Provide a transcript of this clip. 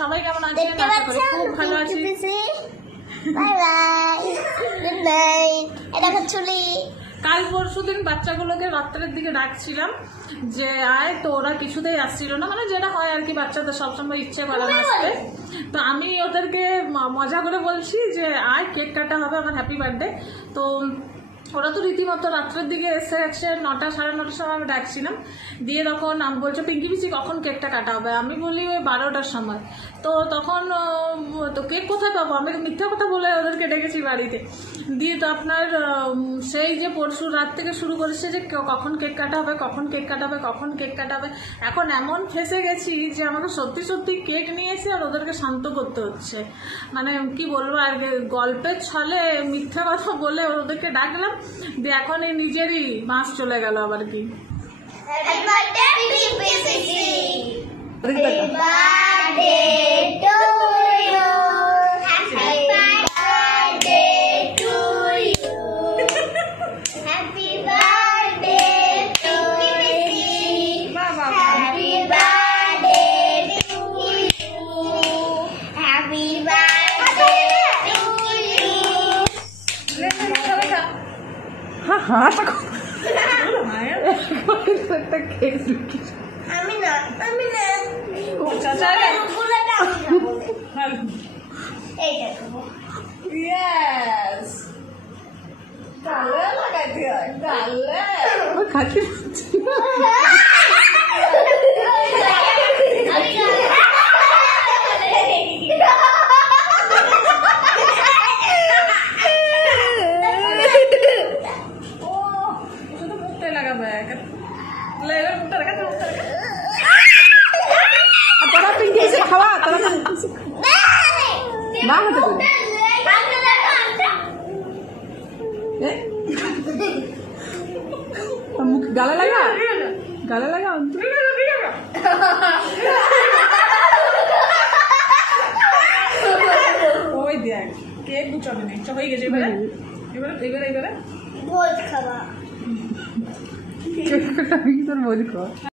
সবাই কেমন আছেন? আশা করি খুব ভালো আছি। Bye bye, good night. এটা চুলি কাল পরশু দিন বাচ্চাগুলোকে রাত্রের দিকে ডাকছিলাম যে আয়, তো ওরা কিছুতেই আসছিল না, মানে যেটা হয় আর কি, বাচ্চাদের সবসময় ইচ্ছে করে না আসতে। তো আমি ওদেরকে মজা করে বলছি যে আয়, কেক কাটা হবে আমার হ্যাপি বার্থডে। তো ওরা তো রীতিমতো রাত্রের দিকে এসে গেছে, 9টা সাড়ে 9টার সময় আমি ডাকছিলাম। দিয়ে তখন বলছো পিঙ্কি পিসি কখন কেকটা কাটা হবে? আমি বলি ওই 12টার সময়। তো তখন তো কেক কোথায় পাবো? আমি মিথ্যা কথা বলে ওদেরকে ডেকেছি বাড়িতে। দিয়ে তো আপনার সেই যে পরশু রাত থেকে শুরু করেছে যে কখন কেক কাটা হবে, কখন কেক কাটা হবে, কখন কেক কাটা হবে। এখন এমন ফেসে গেছি যে আমাকে সত্যি সত্যি কেক নিয়ে এসে আর ওদেরকে শান্ত করতে হচ্ছে। মানে কি বলবো, আর গল্পের ছলে মিথ্যা কথা বলে ওদেরকে ডাকলাম, দিয়ে এখন এই নিজেরই মাস চলে গেল আবার কি। হ্যাপি বার্থডে পিসি, happy birthday to you, happy birthday to you, happy birthday to পিসি, happy birthday to you, happy birthday to you. একটা কেক আমি না এইটা খাবো। Yes. গালে লাগাইতে হয়, গালে। আমার খাতে পাচ্ছি না। ও, শুধু মুখটাই লাগাবে। এবার মুখটা লাগাতে, মুখটা লাগাতে। তোরা পিঙ্কি এসে খাওয়া, তোরা না হতে পারে। মুখ গালে লাগা, গালে লাগা। ওই দেখ কেক গুছাবে না, হয়ে গেছে। এবারে এবারে এবারে এবারে ভোজ খাবা। তোর বলি খাওয়া।